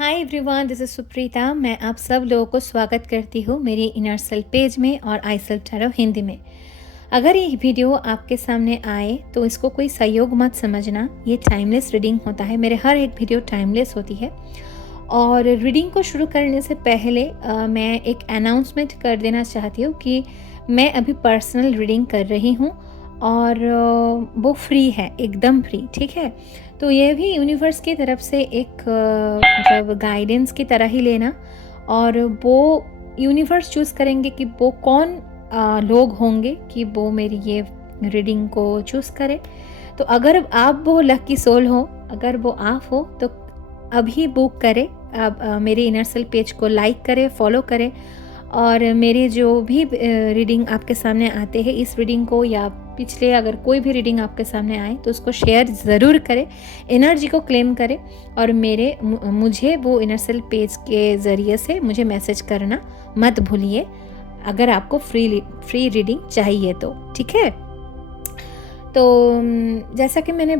Hi everyone, this is Supreeta. मैं आप सब लोगों को स्वागत करती हूँ मेरी इनर सेल्फ पेज में और आई सेल्फ टैरो हिंदी में। अगर ये वीडियो आपके सामने आए तो इसको कोई सहयोग मत समझना, ये टाइमलेस रीडिंग होता है। मेरे हर एक वीडियो टाइमलेस होती है। और रीडिंग को शुरू करने से पहले मैं एक अनाउंसमेंट कर देना चाहती हूँ कि मैं अभी पर्सनल रीडिंग कर रही हूँ और वो फ्री है, एकदम फ्री, ठीक है। तो ये भी यूनिवर्स की तरफ से एक मतलब गाइडेंस की तरह ही लेना, और वो यूनिवर्स चूज़ करेंगे कि वो कौन लोग होंगे कि वो मेरी ये रीडिंग को चूज़ करे। तो अगर आप वो लकी सोल हो, अगर वो आप हो, तो अभी बुक करें। आप मेरे इनर सेल्फ पेज को लाइक करें, फॉलो करें, और मेरे जो भी रीडिंग आपके सामने आते हैं, इस रीडिंग को या पिछले अगर कोई भी रीडिंग आपके सामने आए तो उसको शेयर ज़रूर करें, एनर्जी को क्लेम करें, और मुझे वो इनर सेल्फ पेज के ज़रिए से मुझे मैसेज करना मत भूलिए अगर आपको फ्री रीडिंग चाहिए तो, ठीक है। तो जैसा कि मैंने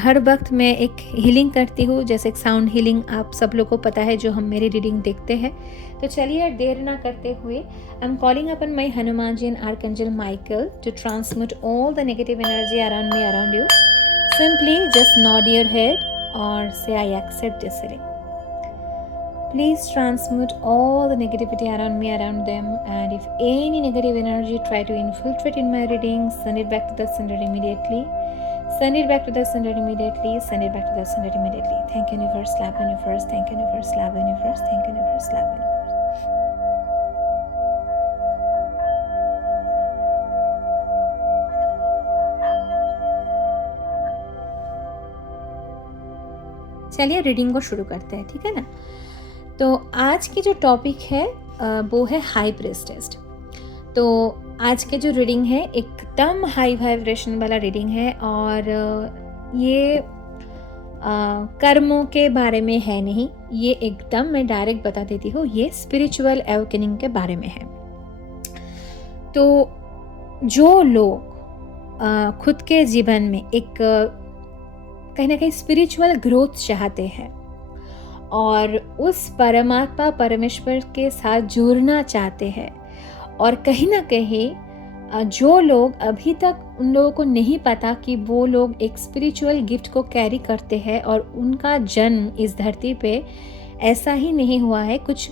हर वक्त मैं एक हीलिंग करती हूँ, जैसे एक साउंड हीलिंग आप सब लोगों को पता है जो हम मेरी रीडिंग देखते हैं। तो चलिए देर ना करते हुए, I am calling upon my Hanuman ji and archangel Michael to transmit all the negative energy around me, around you. Simply just nod your head और say I accept this reading. Please transmute all the negativity around me, around them, and if any negative energy try to infiltrate in my reading, send it back to the sender immediately. Send it back to the sender immediately. Send it back to the sender immediately. Thank you, universe, love universe. Thank you, universe, love universe. Thank you, universe, love universe. चलिए reading को शुरू करते हैं, ठीक है ना। तो आज की जो टॉपिक है वो है हाई प्रीस्टेस। तो आज के जो रीडिंग है एकदम हाई वाइब्रेशन वाला रीडिंग है, और ये कर्मों के बारे में है नहीं, ये एकदम मैं डायरेक्ट बता देती हूँ, ये स्पिरिचुअल अवेकनिंग के बारे में है। तो जो लोग खुद के जीवन में एक कहीं ना कहीं स्पिरिचुअल ग्रोथ चाहते हैं और उस परमात्मा परमेश्वर के साथ जुड़ना चाहते हैं, और कहीं ना कहीं जो लोग अभी तक उन लोगों को नहीं पता कि वो लोग एक स्पिरिचुअल गिफ्ट को कैरी करते हैं और उनका जन्म इस धरती पे ऐसा ही नहीं हुआ है, कुछ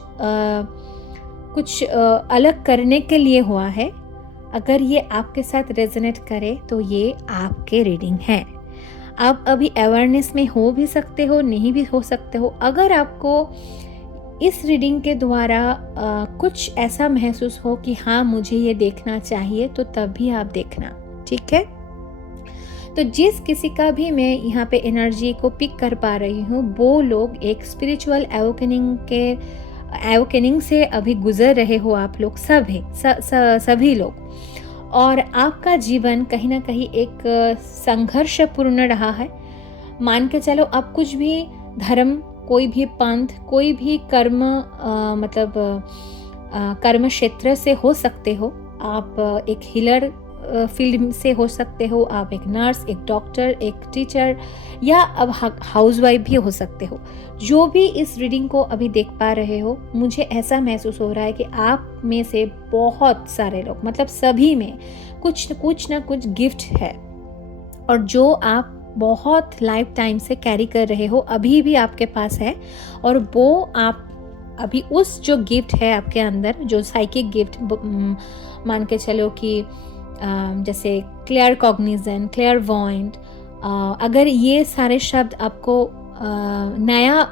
अलग करने के लिए हुआ है। अगर ये आपके साथ रेजोनेट करे तो ये आपके रीडिंग है। आप अभी अवेयरनेस में हो भी सकते हो, नहीं भी हो सकते हो। अगर आपको इस रीडिंग के द्वारा कुछ ऐसा महसूस हो कि हाँ मुझे ये देखना चाहिए, तो तब भी आप देखना, ठीक है। तो जिस किसी का भी मैं यहाँ पे एनर्जी को पिक कर पा रही हूँ, वो लोग एक स्पिरिचुअल अवेकनिंग से अभी गुजर रहे हो, आप लोग सभी लोग। और आपका जीवन कहीं ना कहीं एक संघर्षपूर्ण रहा है। मान के चलो, आप कुछ भी धर्म, कोई भी पंथ, कोई भी कर्म कर्म क्षेत्र से हो सकते हो। आप एक हीलर फील्ड से हो सकते हो, आप एक नर्स, एक डॉक्टर, एक टीचर, या अब हाउसवाइफ भी हो सकते हो। जो भी इस रीडिंग को अभी देख पा रहे हो, मुझे ऐसा महसूस हो रहा है कि आप में से बहुत सारे लोग, मतलब सभी में कुछ ना कुछ गिफ्ट है, और जो आप बहुत लाइफ टाइम से कैरी कर रहे हो, अभी भी आपके पास है। और वो आप अभी उस जो गिफ्ट है आपके अंदर, जो साइकिक गिफ्ट, मान के चलो कि जैसे क्लियर कॉग्निजन, क्लियर वॉइंट, अगर ये सारे शब्द आपको नया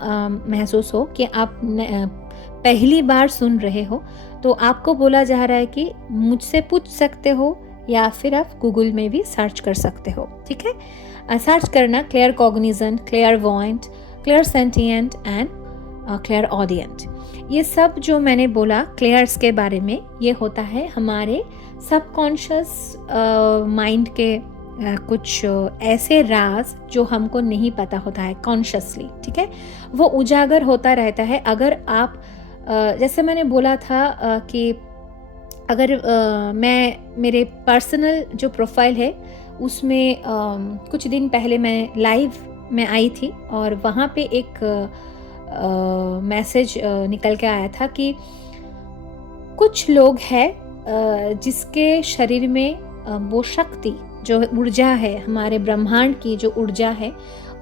महसूस हो कि आप पहली बार सुन रहे हो, तो आपको बोला जा रहा है कि मुझसे पूछ सकते हो, या फिर आप गूगल में भी सर्च कर सकते हो, ठीक है। सर्च करना claircognizant, clairvoyant, clairsentient and clairaudient. ये सब जो मैंने बोला क्लियर्स के बारे में, ये होता है हमारे सबकॉन्शियस माइंड के कुछ ऐसे राज जो हमको नहीं पता होता है कॉन्शियसली, ठीक है। वो उजागर होता रहता है। अगर आप जैसे मैंने बोला था कि अगर मेरे पर्सनल जो प्रोफाइल है उसमें कुछ दिन पहले मैं लाइव में आई थी, और वहाँ पे एक मैसेज निकल के आया था कि कुछ लोग हैं जिसके शरीर में वो शक्ति जो ऊर्जा है, हमारे ब्रह्मांड की जो ऊर्जा है,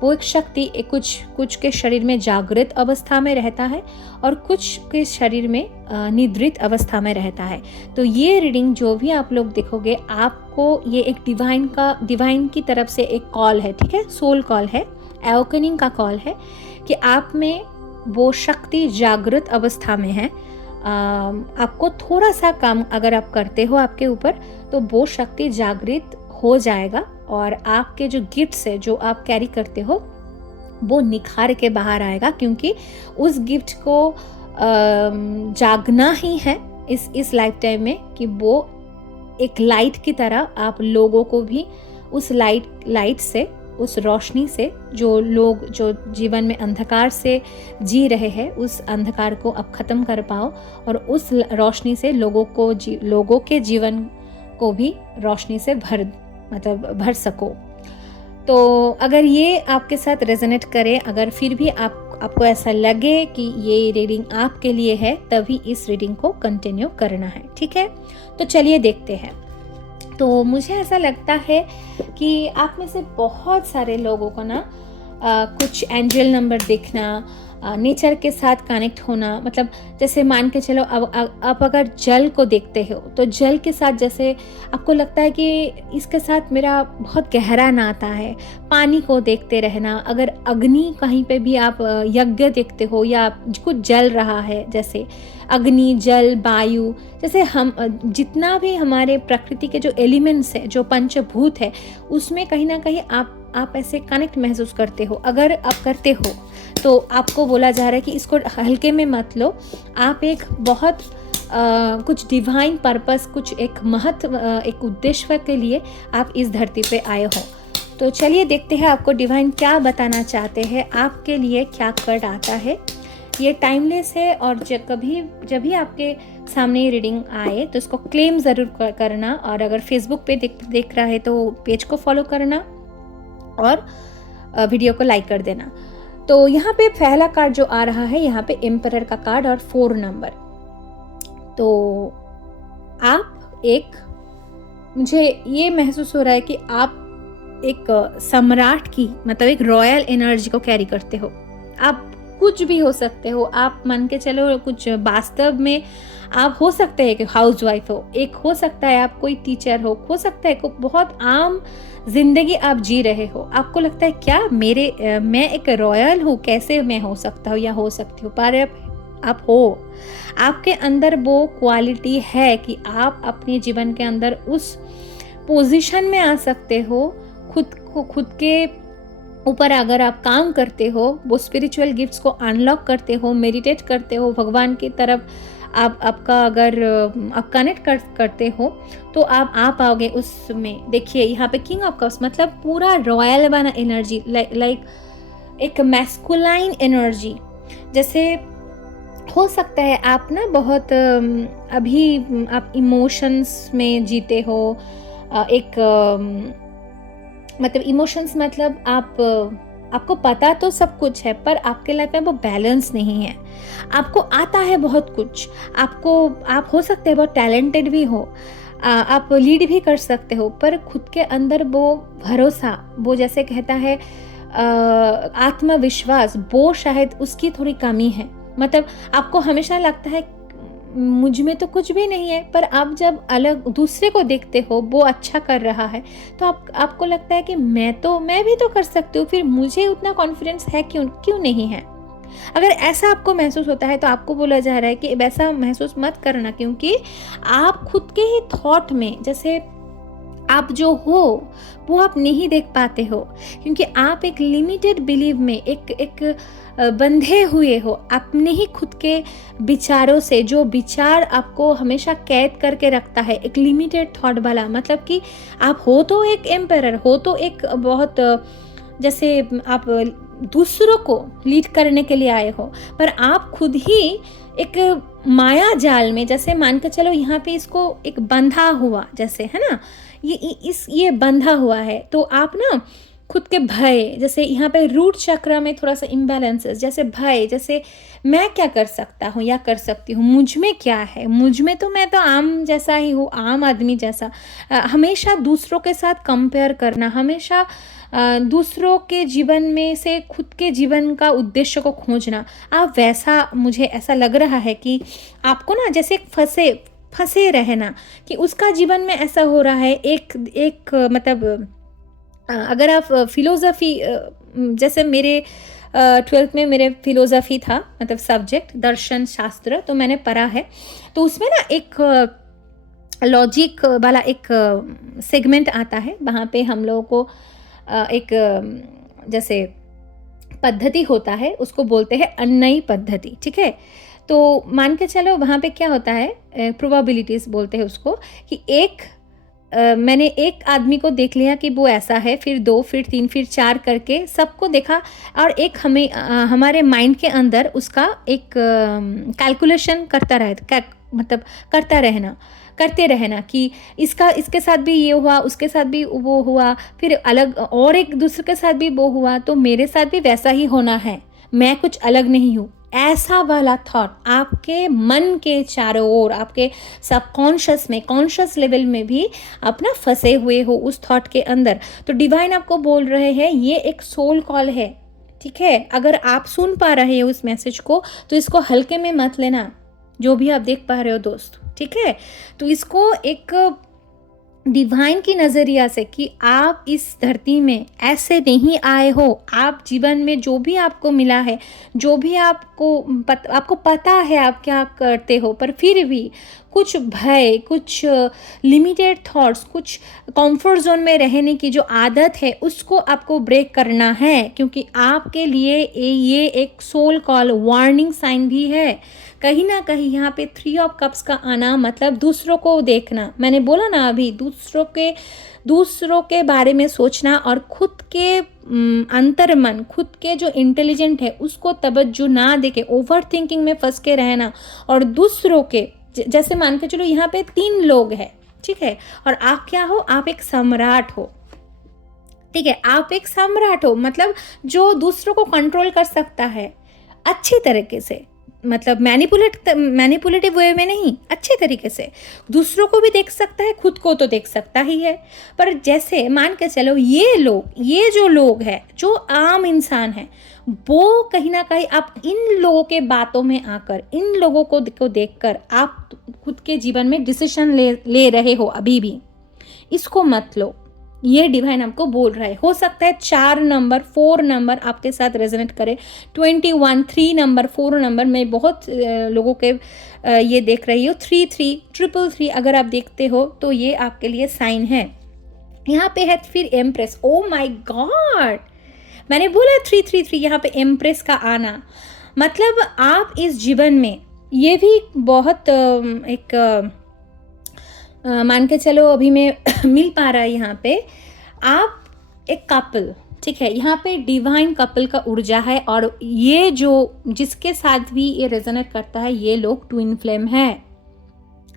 वो एक शक्ति कुछ के शरीर में जागृत अवस्था में रहता है और कुछ के शरीर में निद्रित अवस्था में रहता है। तो ये रीडिंग जो भी आप लोग देखोगे, आपको ये एक डिवाइन की तरफ से एक कॉल है, ठीक है, सोल कॉल है, एवोकनिंग का कॉल है कि आप में वो शक्ति जागृत अवस्था में है। आपको थोड़ा सा काम अगर आप करते हो आपके ऊपर, तो वो शक्ति जागृत हो जाएगा और आपके जो गिफ्ट्स है जो आप कैरी करते हो वो निखार के बाहर आएगा, क्योंकि उस गिफ्ट को जागना ही है इस लाइफ टाइम में कि वो एक लाइट की तरह आप लोगों को भी उस लाइट से, उस रोशनी से, जो लोग जो जीवन में अंधकार से जी रहे हैं उस अंधकार को आप ख़त्म कर पाओ और उस रोशनी से लोगों के जीवन को भी रोशनी से भर सको। तो अगर ये आपके साथ रेजोनेट करे, अगर फिर भी आपको ऐसा लगे कि ये रीडिंग आपके लिए है, तभी इस रीडिंग को कंटिन्यू करना है, ठीक है। तो चलिए देखते हैं। तो मुझे ऐसा लगता है कि आप में से बहुत सारे लोगों को ना कुछ एंजल नंबर देखना, नेचर के साथ कनेक्ट होना, मतलब जैसे मान के चलो आप अगर जल को देखते हो तो जल के साथ जैसे आपको लगता है कि इसके साथ मेरा बहुत गहरा नाता है। पानी को देखते रहना, अगर अग्नि कहीं पे भी आप यज्ञ देखते हो या कुछ जल रहा है, जैसे अग्नि, जल, वायु, जैसे हम जितना भी हमारे प्रकृति के जो एलिमेंट्स है, जो पंचभूत है, उसमें कहीं ना कहीं आप ऐसे कनेक्ट महसूस करते हो। अगर आप करते हो तो आपको बोला जा रहा है कि इसको हल्के में मत लो, आप एक बहुत कुछ डिवाइन पर्पस, कुछ एक उद्देश्य के लिए आप इस धरती पे आए हो। तो चलिए देखते हैं आपको डिवाइन क्या बताना चाहते हैं, आपके लिए क्या कार्ड आता है। ये टाइमलेस है और जब भी आपके सामने ये रीडिंग आए तो इसको क्लेम ज़रूर करना, और अगर फेसबुक पे देख रहा है तो पेज को फॉलो करना और वीडियो को लाइक कर देना। तो यहाँ पे पहला कार्ड जो आ रहा है, यहाँ पे एम्परर का कार्ड और 4 नंबर। तो मुझे ये महसूस हो रहा है कि आप एक सम्राट की, मतलब एक रॉयल एनर्जी को कैरी करते हो। आप कुछ भी हो सकते हो, आप मान के चलो कुछ वास्तव में आप हो सकते हैं कि हाउसवाइफ हो, एक हो सकता है आप कोई टीचर हो सकता है कोई बहुत आम जिंदगी आप जी रहे हो। आपको लगता है क्या मैं एक रॉयल हूँ, कैसे मैं हो सकता हूँ या हो सकती हूँ, पर आप हो, आपके अंदर वो क्वालिटी है कि आप अपने जीवन के अंदर उस पोजीशन में आ सकते हो। खुद के ऊपर अगर आप काम करते हो, वो स्पिरिचुअल गिफ्ट्स को अनलॉक करते हो, मेडिटेट करते हो, भगवान की तरफ आपका अगर आप कनेक्ट करते हो तो आप आ पाओगे उसमें। देखिए यहाँ पे किंग ऑफ कप्स, मतलब पूरा रॉयल वाला एनर्जी, लाइक एक मैस्कुलाइन एनर्जी। जैसे हो सकता है आप ना बहुत अभी आप इमोशंस में जीते हो, मतलब इमोशंस, मतलब आपको पता तो सब कुछ है पर आपके लाइफ में वो बैलेंस नहीं है। आपको आता है बहुत कुछ, आप हो सकते हैं बहुत टैलेंटेड भी हो, आप लीड भी कर सकते हो, पर खुद के अंदर वो भरोसा, वो जैसे कहता है आत्मविश्वास, वो शायद उसकी थोड़ी कमी है। मतलब आपको हमेशा लगता है मुझ में तो कुछ भी नहीं है, पर आप जब अलग दूसरे को देखते हो वो अच्छा कर रहा है तो आपको लगता है कि मैं भी तो कर सकती हूँ, फिर मुझे उतना कॉन्फिडेंस है क्यों नहीं है। अगर ऐसा आपको महसूस होता है तो आपको बोला जा रहा है कि वैसा महसूस मत करना, क्योंकि आप खुद के ही थॉट में, जैसे आप जो हो वो आप नहीं देख पाते हो, क्योंकि आप एक लिमिटेड बिलीव में एक बंधे हुए हो अपने ही खुद के विचारों से, जो विचार आपको हमेशा कैद करके रखता है, एक लिमिटेड थॉट वाला। मतलब कि आप हो तो एक एम्परर, हो तो एक बहुत, जैसे आप दूसरों को लीड करने के लिए आए हो, पर आप खुद ही एक माया जाल में, जैसे मान के चलो यहाँ पे इसको एक बंधा हुआ, जैसे है ना, ये बंधा हुआ है, तो आप ना खुद के भय, जैसे यहाँ पे रूट चक्र में थोड़ा सा इम्बैलेंसेस, जैसे भय, जैसे मैं क्या कर सकता हूँ या कर सकती हूँ, मुझ में क्या है, मुझ में तो मैं तो आम जैसा ही हूँ, आम आदमी जैसा। हमेशा दूसरों के साथ कंपेयर करना, हमेशा दूसरों के जीवन में से खुद के जीवन का उद्देश्य को खोजना, आप वैसा, मुझे ऐसा लग रहा है कि आपको ना जैसे फंसे रहना, कि उसका जीवन में ऐसा हो रहा है। एक मतलब अगर आप फिलोसफी, जैसे मेरे 12th में मेरे फिलोसफी था, मतलब सब्जेक्ट दर्शन शास्त्र, तो मैंने पढ़ा है। तो उसमें ना एक लॉजिक वाला एक सेगमेंट आता है, वहाँ पे हम लोगों को एक जैसे पद्धति होता है, उसको बोलते हैं अन्नयी पद्धति, ठीक है। तो मान के चलो वहाँ पे क्या होता है, प्रोबेबिलिटीज़ बोलते हैं उसको, कि मैंने एक आदमी को देख लिया कि वो ऐसा है, फिर 2, फिर 3, फिर 4 करके सबको देखा, और एक हमारे माइंड के अंदर उसका एक कैलकुलेशन मतलब करते रहना कि इसके साथ भी ये हुआ, उसके साथ भी वो हुआ, फिर अलग और एक दूसरे के साथ भी वो हुआ, तो मेरे साथ भी वैसा ही होना है, मैं कुछ अलग नहीं हूँ। ऐसा वाला थॉट आपके मन के चारों ओर, आपके सबकॉन्शियस में, कॉन्शियस लेवल में भी आप ना फंसे हुए हो उस थॉट के अंदर। तो डिवाइन आपको बोल रहे हैं ये एक सोल कॉल है, ठीक है। अगर आप सुन पा रहे हो उस मैसेज को, तो इसको हल्के में मत लेना, जो भी आप देख पा रहे हो दोस्त, ठीक है। तो इसको एक डिवाइन की नज़रिया से, कि आप इस धरती में ऐसे नहीं आए हो, आप जीवन में जो भी आपको मिला है, जो भी आपको पता है आप क्या करते हो, पर फिर भी कुछ भय, कुछ लिमिटेड थॉट्स, कुछ कंफर्ट जोन में रहने की जो आदत है, उसको आपको ब्रेक करना है, क्योंकि आपके लिए ये एक सोल कॉल वार्निंग साइन भी है। कहीं ना कहीं यहाँ पे 3 ऑफ कप्स का आना मतलब दूसरों को देखना, मैंने बोला ना अभी, दूसरों के बारे में सोचना, और खुद के अंतर्मन, खुद के जो इंटेलिजेंट है उसको तवज्जो ना देके ओवर थिंकिंग में फंस के रहना, और दूसरों के जैसे मान के चलो यहाँ पे 3 लोग हैं, ठीक है, और आप क्या हो, आप एक सम्राट हो, ठीक है। आप एक सम्राट हो, मतलब जो दूसरों को कंट्रोल कर सकता है अच्छी तरीके से, मतलब मैनिपुलेटिव वे में नहीं, अच्छे तरीके से दूसरों को भी देख सकता है, खुद को तो देख सकता ही है। पर जैसे मान के चलो ये जो लोग हैं, जो आम इंसान हैं, वो कहीं ना कहीं आप इन लोगों के बातों में आकर, इन लोगों को देखकर आप खुद के जीवन में डिसीजन ले रहे हो अभी भी, इसको मत लो। ये डिवाइन आपको बोल रहा है। हो सकता है 4 नंबर, 4 नंबर आपके साथ रेजोनेट करे, 21, 3 नंबर, 4 नंबर, मैं बहुत लोगों के ये देख रही हूँ। 33, 333 अगर आप देखते हो तो ये आपके लिए साइन है। यहाँ पे है फिर एम्प्रेस, ओ माय गॉड, मैंने बोला 333 यहाँ पे एम्प्रेस का आना, मतलब आप इस जीवन में, ये भी बहुत एक मान के चलो अभी मैं मिल पा रहा है यहाँ पे, आप एक कपल, ठीक है, यहाँ पे डिवाइन कपल का ऊर्जा है, और ये जो जिसके साथ भी ये रेजोनेट करता है, ये लोग ट्विन फ्लेम है,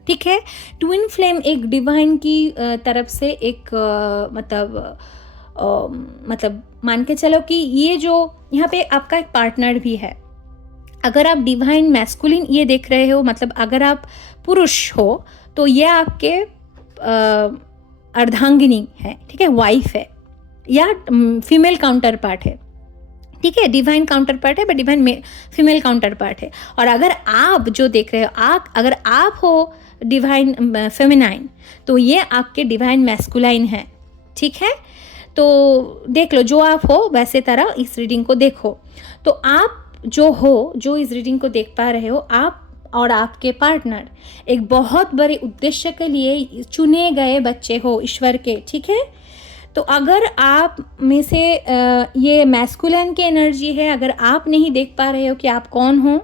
ठीक है। ट्विन फ्लेम एक डिवाइन की तरफ से एक मतलब मान के चलो कि ये जो यहाँ पे आपका एक पार्टनर भी है। अगर आप डिवाइन मैस्कुलिन ये देख रहे हो, मतलब अगर आप पुरुष हो, तो ये आपके अर्धांगिनी है, ठीक है, वाइफ है, या फीमेल काउंटर पार्ट है, ठीक है। डिवाइन काउंटर पार्ट है, but divine female counter part है। और अगर आप जो देख रहे हो, अगर आप हो डिवाइन फेमिनाइन, तो ये आपके डिवाइन मैस्कुलाइन है, ठीक है। तो देख लो, जो आप हो वैसे तरह इस रीडिंग को देखो। तो आप जो इस रीडिंग को देख पा रहे हो, आप और आपके पार्टनर एक बहुत बड़े उद्देश्य के लिए चुने गए बच्चे हो ईश्वर के, ठीक है। तो अगर आप में से ये मैस्कुलिन की एनर्जी है, अगर आप नहीं देख पा रहे हो कि आप कौन हो,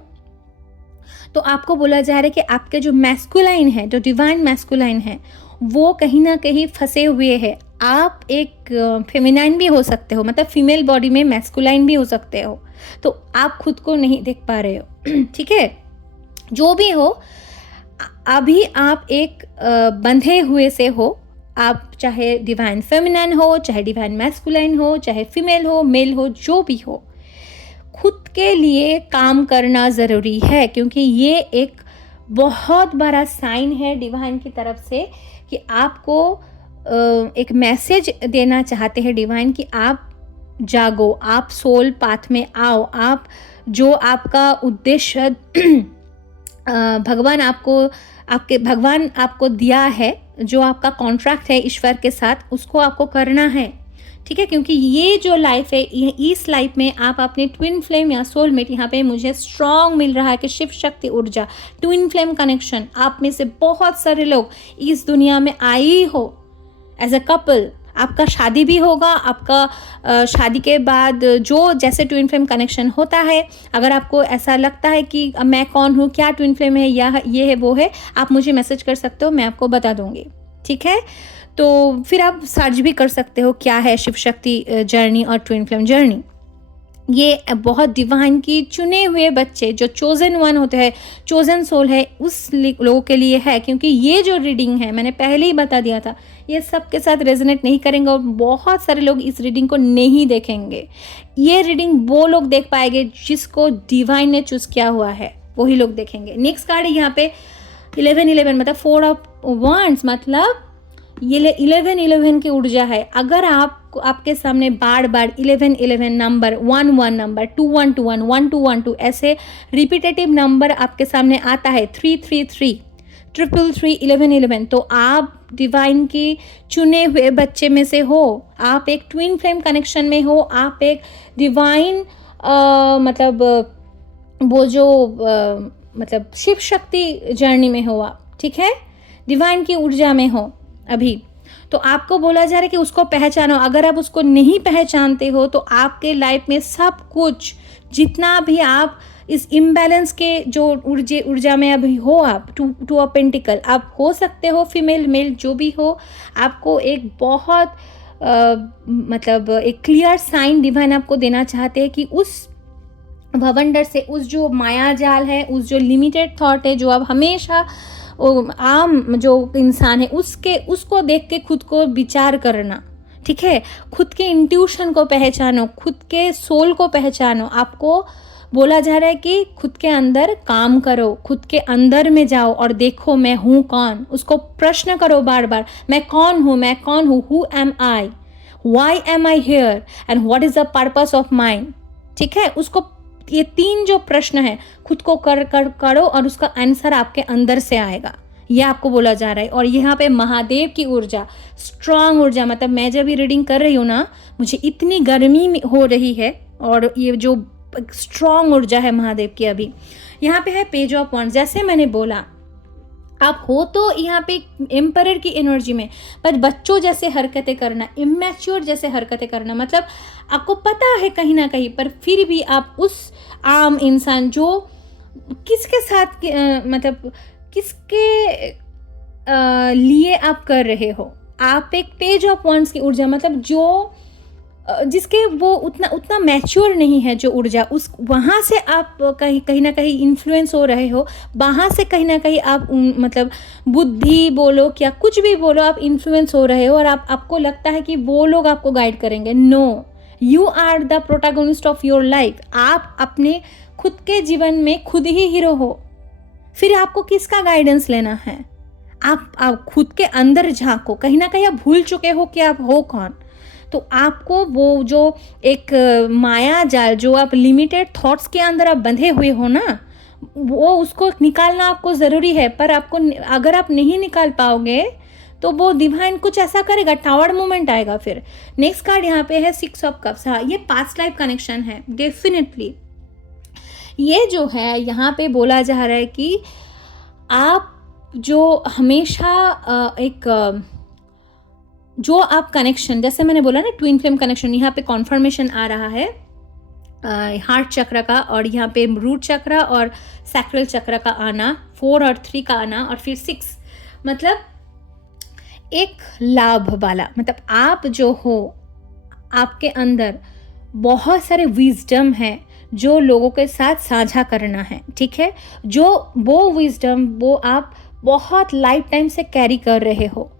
तो आपको बोला जा रहा है कि आपके जो मैस्कुलाइन है, जो डिवाइन मैस्कुलाइन है, वो कहीं ना कहीं फंसे हुए हैं। आप एक फेमिनाइन भी हो सकते हो, मतलब फीमेल बॉडी में मैस्कुलाइन भी हो सकते हो, तो आप खुद को नहीं देख पा रहे हो, ठीक है। जो भी हो, अभी आप एक बंधे हुए से हो, आप चाहे डिवाइन फेमिनाइन हो, चाहे डिवाइन मैस्कुलाइन हो, चाहे फीमेल हो, मेल हो, जो भी हो, खुद के लिए काम करना ज़रूरी है, क्योंकि ये एक बहुत बड़ा साइन है डिवाइन की तरफ से कि आपको एक मैसेज देना चाहते हैं डिवाइन कि आप जागो, आप सोल पाथ में आओ, आप जो आपका उद्देश्य भगवान आपको दिया है, जो आपका कॉन्ट्रैक्ट है ईश्वर के साथ, उसको आपको करना है, ठीक है। क्योंकि ये जो लाइफ है, इस लाइफ में आप अपने ट्विन फ्लेम या सोलमेट, यहाँ पे मुझे स्ट्रॉन्ग मिल रहा है कि शिव शक्ति ऊर्जा, ट्विन फ्लेम कनेक्शन, आप में से बहुत सारे लोग इस दुनिया में आए ही हो एज अ कपल। आपका शादी भी होगा, आपका शादी के बाद जो जैसे ट्विन फ्लेम कनेक्शन होता है, अगर आपको ऐसा लगता है कि मैं कौन हूँ, क्या ट्विन फ्लेम है, या ये है वो है, आप मुझे मैसेज कर सकते हो, मैं आपको बता दूँगी, ठीक है। तो फिर आप सर्च भी कर सकते हो क्या है शिव शक्ति जर्नी और ट्विन फ्लेम जर्नी। ये बहुत डिवाइन की चुने हुए बच्चे, जो चोजन वन होते हैं, चोजन सोल है, उस लोगों के लिए है। क्योंकि ये जो रीडिंग है, मैंने पहले ही बता दिया था, ये सबके साथ रेजोनेट नहीं करेंगे और बहुत सारे लोग इस रीडिंग को नहीं देखेंगे। ये रीडिंग वो लोग देख पाएंगे जिसको डिवाइन ने चूज किया हुआ है, वही लोग देखेंगे। नेक्स्ट कार्ड है यहाँ पे 1111, मतलब 4 ऑफ wands, मतलब ये 1111 की ऊर्जा है। अगर आपके सामने बार बार 1111 नंबर, 11 नंबर, 2121, 1212 ऐसे रिपीटेटिव नंबर आपके सामने आता है, 333, 333, 1111, तो आप डिवाइन की चुने हुए बच्चे में से हो, आप एक ट्विन फ्लेम कनेक्शन में हो, आप एक डिवाइन मतलब वो जो मतलब शिव शक्ति जर्नी में हो आप, ठीक है, डिवाइन की ऊर्जा में हो अभी। तो आपको बोला जा रहा है कि उसको पहचानो। अगर आप उसको नहीं पहचानते हो तो आपके लाइफ में सब कुछ, जितना भी आप इस इम्बैलेंस के जो ऊर्जा में अभी हो, आप टू ऑफ पेंटिकल, आप हो सकते हो फीमेल मेल जो भी हो, आपको एक बहुत मतलब एक क्लियर साइन डिवाइन आपको देना चाहते हैं कि उस भवंडर से, उस जो माया जाल है, उस जो लिमिटेड थॉट है, जो आप हमेशा आम जो इंसान है उसको देख के खुद को विचार करना, ठीक है। खुद के इंट्यूशन को पहचानो, खुद के सोल को पहचानो। आपको बोला जा रहा है कि खुद के अंदर काम करो, खुद के अंदर में जाओ और देखो मैं हूँ कौन। उसको प्रश्न करो बार बार, मैं कौन हूँ, मैं कौन हूँ, who am I, why am I here and what is the purpose of mind, ठीक है। उसको ये 3 जो प्रश्न है खुद को करो और उसका आंसर आपके अंदर से आएगा, ये आपको बोला जा रहा है। और यहाँ पे महादेव की ऊर्जा, स्ट्रांग ऊर्जा, मतलब मैं जब ये रीडिंग कर रही हूँ ना, मुझे इतनी गर्मी हो रही है और ये जो स्ट्रांग ऊर्जा है महादेव की अभी। यहाँ पे है पेज ऑफ वॉन्ड्स। जैसे मैंने बोला, आप हो तो यहाँ पे एम्परर की एनर्जी में, पर बच्चों जैसे हरकतें करना, इमैच्योर जैसे हरकतें करना, मतलब आपको पता है कहीं ना कहीं, पर फिर भी आप उस आम इंसान जो किसके साथ मतलब किसके लिए आप कर रहे हो, आप एक पेज ऑफ वॉन्ड्स की ऊर्जा, मतलब जो जिसके वो उतना मैच्योर नहीं है जो ऊर्जा, उस वहाँ से आप कहीं ना कहीं इन्फ्लुएंस हो रहे हो, वहाँ से कहीं ना कहीं आप मतलब बुद्धि बोलो क्या कुछ भी बोलो, आप इन्फ्लुएंस हो रहे हो और आपको लगता है कि वो लोग आपको गाइड करेंगे। No, you are the protagonist of your life. आप अपने खुद के जीवन में खुद ही हीरो हो, फिर आपको किसका गाइडेंस लेना है? आप खुद के अंदर झांको, कहीं ना कहीं आप भूल चुके हो कि आप हो कौन। तो आपको वो जो एक माया जाल, जो आप लिमिटेड थॉट्स के अंदर आप बंधे हुए हो ना, वो उसको निकालना आपको ज़रूरी है। पर आपको अगर आप नहीं निकाल पाओगे तो वो डिवाइन कुछ ऐसा करेगा, टावर मोमेंट आएगा फिर। नेक्स्ट कार्ड यहाँ पे है 6 ऑफ कप्स। हाँ, ये पास्ट लाइफ कनेक्शन है डेफिनेटली। ये जो है यहाँ पे बोला जा रहा है कि आप जो हमेशा एक जो आप कनेक्शन, जैसे मैंने बोला ना ट्विन फ्लेम कनेक्शन, यहाँ पे कॉन्फर्मेशन आ रहा है हार्ट चक्र का, और यहाँ पे रूट चक्र और सैक्रल चक्र का आना, 4 और 3 का आना, और फिर 6, मतलब एक लाभ वाला, मतलब आप जो हो, आपके अंदर बहुत सारे विजडम है जो लोगों के साथ साझा करना है, ठीक है। जो वो विजडम वो आप बहुत लाइफ टाइम से कैरी कर रहे हो,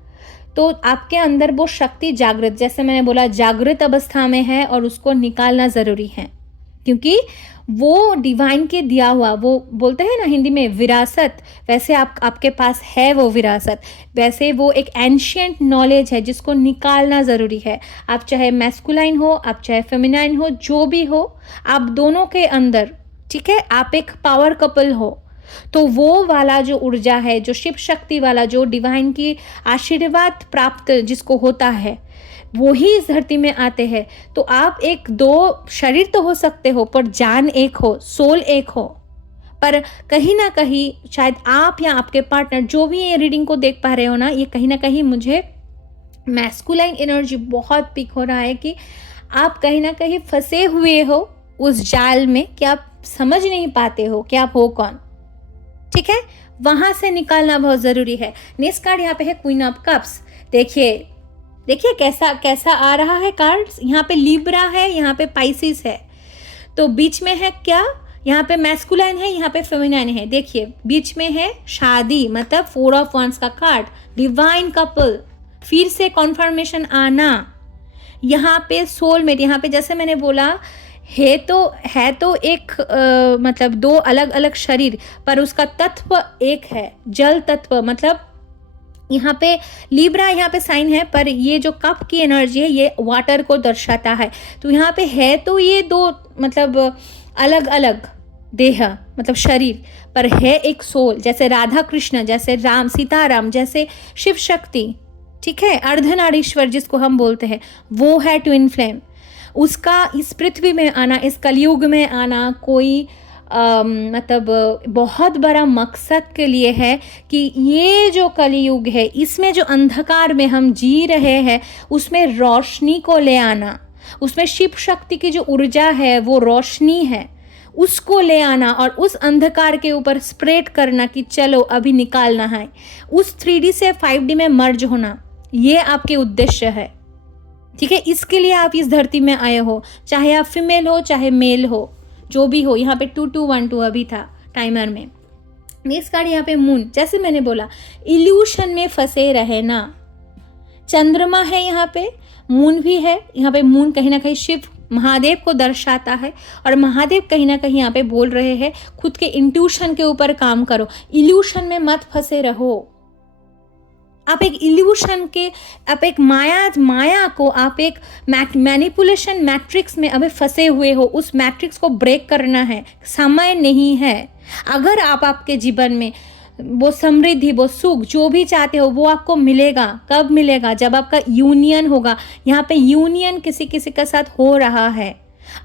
तो आपके अंदर वो शक्ति जागृत, जैसे मैंने बोला, जागृत अवस्था में है और उसको निकालना ज़रूरी है, क्योंकि वो डिवाइन के दिया हुआ, वो बोलते हैं ना हिंदी में विरासत, वैसे आपके पास है वो विरासत, वैसे वो एक एंशियंट नॉलेज है जिसको निकालना ज़रूरी है। आप चाहे मैस्कुलाइन हो, आप चाहे फेमिनाइन हो, जो भी हो, आप दोनों के अंदर, ठीक है, आप एक पावर कपल हो। तो वो वाला जो ऊर्जा है, जो शिव शक्ति वाला, जो डिवाइन की आशीर्वाद प्राप्त जिसको होता है, वो ही इस धरती में आते हैं। तो आप एक दो शरीर तो हो सकते हो, पर जान एक हो, सोल एक हो। पर कहीं ना कहीं शायद आप या आपके पार्टनर, जो भी ये रीडिंग को देख पा रहे हो ना, ये कहीं ना कहीं मुझे मैस्कुलाइन एनर्जी बहुत पिक हो रहा है कि आप कहीं ना कहीं फंसे हुए हो उस जाल में कि आप समझ नहीं पाते हो कि आप हो कौन। ठीक है, वहां से निकालना बहुत जरूरी है। नेक्स्ट कार्ड यहाँ पे है क्वीन ऑफ कप्स। देखिए कैसा कैसा आ रहा है कार्ड। यहाँ पे लिब्रा है, यहाँ पे पाइसिस है, तो बीच में है क्या, यहाँ पे मैस्कुलाइन है, यहाँ पे फेमिनाइन है। देखिए बीच में है शादी, मतलब 4 ऑफ वांड्स का कार्ड, डिवाइन कपल, फिर से कॉन्फर्मेशन आना। यहाँ पे सोलमेट, यहाँ पे जैसे मैंने बोला है तो एक मतलब दो अलग अलग शरीर, पर उसका तत्व एक है, जल तत्व। मतलब यहाँ पे लिब्रा यहाँ पे साइन है, पर ये जो कप की एनर्जी है ये वाटर को दर्शाता है। तो यहाँ पे है तो ये दो मतलब अलग अलग देह, मतलब शरीर, पर है एक सोल, जैसे राधा कृष्ण, जैसे राम सीताराम, जैसे शिव शक्ति, ठीक है, अर्धनारीश्वर जिसको हम बोलते हैं, वो है ट्विन फ्लेम। उसका इस पृथ्वी में आना, इस कलयुग में आना कोई मतलब बहुत बड़ा मकसद के लिए है कि ये जो कलयुग है, इसमें जो अंधकार में हम जी रहे हैं, उसमें रोशनी को ले आना, उसमें शिव शक्ति की जो ऊर्जा है वो रोशनी है, उसको ले आना और उस अंधकार के ऊपर स्प्रेड करना कि चलो अभी निकालना है, उस 3D से 5D में मर्ज होना, ये आपके उद्देश्य है। ठीक है, इसके लिए आप इस धरती में आए हो, चाहे आप फीमेल हो चाहे मेल हो, जो भी हो। यहाँ पे 2212 अभी था टाइमर में। नेक्स्ट कार्ड यहाँ पे मून, जैसे मैंने बोला इल्यूशन में फंसे रहे ना। चंद्रमा है, यहाँ पे मून भी है। यहाँ पे मून कहीं ना कहीं शिव महादेव को दर्शाता है, और महादेव कहीं ना कहीं यहाँ पे बोल रहे हैं खुद के इंट्यूशन के ऊपर काम करो, इल्यूशन में मत फंसे रहो। आप एक इल्यूशन के, आप एक माया को, आप एक मैनिपुलेशन मैट्रिक्स में अभी फंसे हुए हो। उस मैट्रिक्स को ब्रेक करना है, समय नहीं है। अगर आप आपके जीवन में वो समृद्धि, वो सुख जो भी चाहते हो वो आपको मिलेगा। कब मिलेगा? जब आपका यूनियन होगा। यहाँ पे यूनियन किसी किसी के साथ हो रहा है।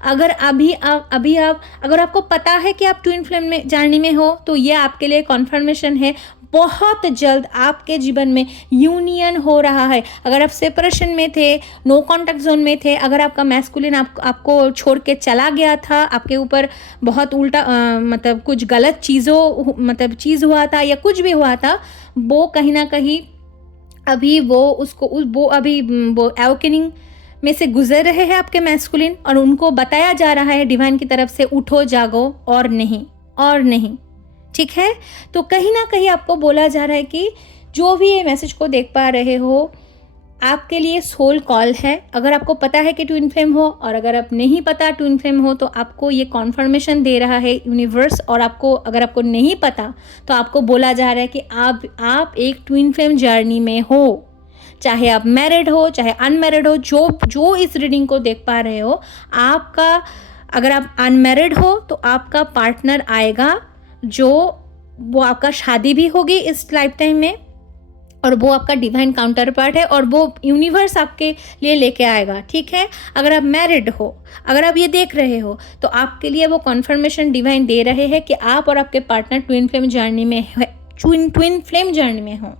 अगर अभी आप अगर आपको पता है कि आप ट्विन फ्लेम में जर्नी में हो, तो ये आपके लिए कॉन्फर्मेशन है, बहुत जल्द आपके जीवन में यूनियन हो रहा है। अगर आप सेपरेशन में थे, नो कॉन्टैक्ट जोन में थे, अगर आपका मैस्कुलिन आपको छोड़ के चला गया था, आपके ऊपर बहुत उल्टा मतलब कुछ गलत चीज़ हुआ था या कुछ भी हुआ था, वो कहीं ना कहीं अभी वो एवोकनिंग में से गुजर रहे हैं आपके मैस्कुलिन, और उनको बताया जा रहा है डिवाइन की तरफ से, उठो जागो और नहीं। ठीक है, तो कहीं ना कहीं आपको बोला जा रहा है कि जो भी ये मैसेज को देख पा रहे हो, आपके लिए सोल कॉल है। अगर आपको पता है कि ट्विन फ्लेम हो, और अगर आप नहीं पता ट्विन फ्लेम हो, तो आपको ये कॉन्फर्मेशन दे रहा है यूनिवर्स। और अगर आपको नहीं पता, तो आपको बोला जा रहा है कि आप एक ट्विन फ्लेम जर्नी में हो। चाहे आप मैरिड हो चाहे अनमैरिड हो, जो इस रीडिंग को देख पा रहे हो, अगर आप अनमैरिड हो तो आपका पार्टनर आएगा, वो आपका शादी भी होगी इस लाइफ टाइम में, और वो आपका डिवाइन काउंटर पार्ट है, और वो यूनिवर्स आपके लिए लेके आएगा। ठीक है, अगर आप मैरिड हो, अगर आप ये देख रहे हो, तो आपके लिए वो कॉन्फर्मेशन डिवाइन दे रहे हैं कि आप और आपके पार्टनर ट्विन फ्लेम जर्नी में हो।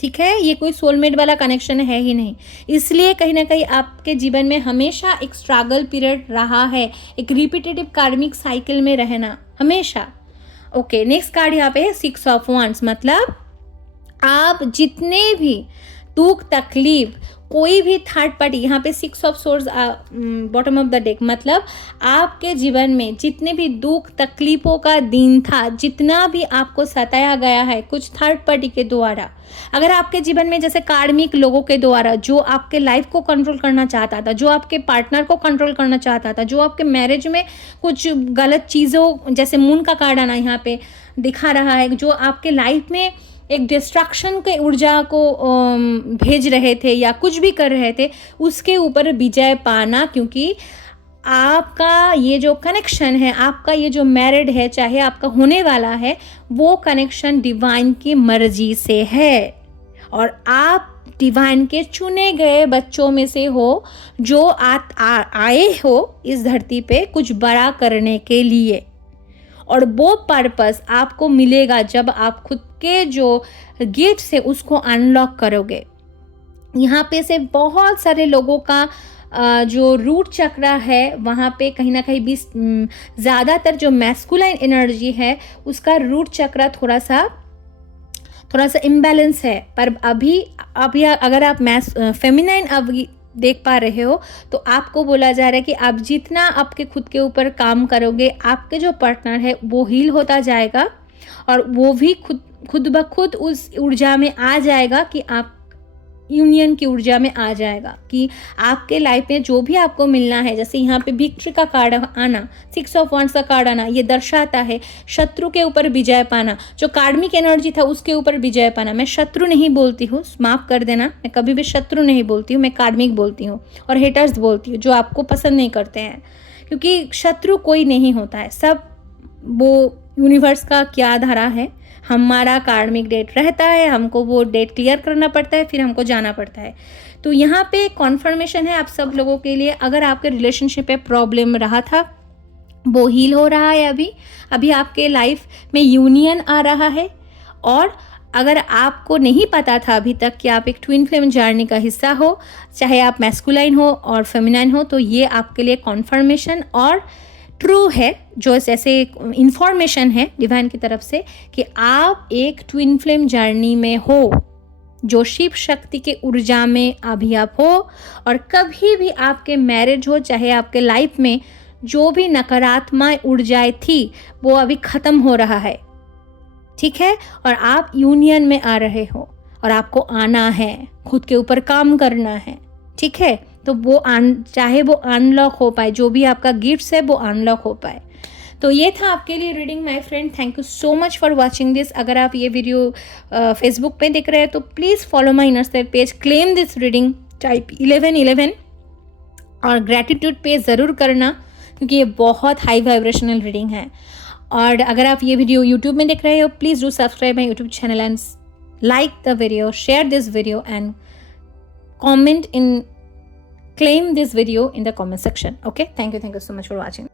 ठीक है, ये कोई सोलमेट वाला कनेक्शन है ही नहीं। इसलिए कहीं ना कहीं आपके जीवन में हमेशा एक स्ट्रगल पीरियड रहा है, एक रिपीटेटिव कार्मिक साइकिल में रहना हमेशा। ओके, नेक्स्ट कार्ड यहाँ पे है 6 ऑफ वांड्स। मतलब आप जितने भी दुख तकलीफ, कोई भी थर्ड पार्टी, यहाँ पे 6 of swords bottom of the deck, मतलब आपके जीवन में जितने भी दुख तकलीफ़ों का दिन था, जितना भी आपको सताया गया है कुछ थर्ड पार्टी के द्वारा, अगर आपके जीवन में जैसे कार्मिक लोगों के द्वारा जो आपके लाइफ को कंट्रोल करना चाहता था, जो आपके पार्टनर को कंट्रोल करना चाहता था, जो आपके मैरिज में कुछ गलत चीज़ों, जैसे मून का कार्ड आना यहाँ पे दिखा रहा है, जो आपके लाइफ में एक डिस्ट्रक्शन के ऊर्जा को भेज रहे थे या कुछ भी कर रहे थे, उसके ऊपर विजय पाना, क्योंकि आपका ये जो कनेक्शन है, आपका ये जो मैरिड है, चाहे आपका होने वाला है, वो कनेक्शन डिवाइन की मर्जी से है और आप डिवाइन के चुने गए बच्चों में से हो, जो आए हो इस धरती पे कुछ बड़ा करने के लिए। और वो पर्पस आपको मिलेगा जब आप खुद के जो गिफ्ट से उसको अनलॉक करोगे। यहाँ पे से बहुत सारे लोगों का जो रूट चक्रा है, वहाँ पे कहीं ना कहीं भी ज़्यादातर जो मैस्कुलाइन एनर्जी है उसका रूट चक्रा थोड़ा सा इम्बैलेंस है। पर अभी अगर आप फेमिनाइन अभी देख पा रहे हो, तो आपको बोला जा रहा है कि आप जितना आपके खुद के ऊपर काम करोगे, आपके जो पार्टनर है वो हील होता जाएगा और वो भी खुद ब खुद उस ऊर्जा में आ जाएगा कि आप यूनियन की ऊर्जा में आ जाएगा, कि आपके लाइफ में जो भी आपको मिलना है। जैसे यहाँ पे विक्ट्री का कार्ड आना, 6 ऑफ वांड्स का कार्ड आना, ये दर्शाता है शत्रु के ऊपर विजय पाना, जो कार्मिक एनर्जी था उसके ऊपर विजय पाना। मैं शत्रु नहीं बोलती हूँ, माफ़ कर देना, मैं कभी भी शत्रु नहीं बोलती हूँ, मैं कार्मिक बोलती हूँ और हेटर्स बोलती हूँ, जो आपको पसंद नहीं करते हैं, क्योंकि शत्रु कोई नहीं होता है, सब वो यूनिवर्स का क्या धारा है। हमारा कार्मिक डेट रहता है, हमको वो डेट क्लियर करना पड़ता है, फिर हमको जाना पड़ता है। तो यहाँ पे कॉन्फर्मेशन है आप सब लोगों के लिए, अगर आपके रिलेशनशिप पे प्रॉब्लम रहा था वो हील हो रहा है। अभी आपके लाइफ में यूनियन आ रहा है। और अगर आपको नहीं पता था अभी तक कि आप एक ट्विन फ्लेम जर्नी का हिस्सा हो, चाहे आप मैस्कुलाइन हो और फेमिनाइन हो, तो ये आपके लिए कॉन्फर्मेशन और ट्रू है, जो ऐसे इंफॉर्मेशन है डिवाइन की तरफ से कि आप एक ट्विन फ्लेम जर्नी में हो, जो शिव शक्ति के ऊर्जा में अभी आप हो। और कभी भी आपके मैरिज हो, चाहे आपके लाइफ में जो भी नकारात्मक ऊर्जाएं थी वो अभी ख़त्म हो रहा है, ठीक है। और आप यूनियन में आ रहे हो और आपको आना है, खुद के ऊपर काम करना है, ठीक है। तो वो चाहे वो अनलॉक हो पाए, जो भी आपका गिफ्ट्स है वो अनलॉक हो पाए। तो ये था आपके लिए reading my friend. Thank you so much for watching this. अगर आप ये वीडियो फेसबुक पे देख रहे हैं तो please follow my inner self page, claim this reading, type 1111 और ग्रैटिट्यूड पे ज़रूर करना, क्योंकि ये बहुत हाई वाइब्रेशनल रीडिंग है। और अगर आप ये वीडियो यूट्यूब में देख रहे हो, please do subscribe my YouTube channel and like the video, share this video and comment in claim this video in the comment section. Okay, thank you so much for watching.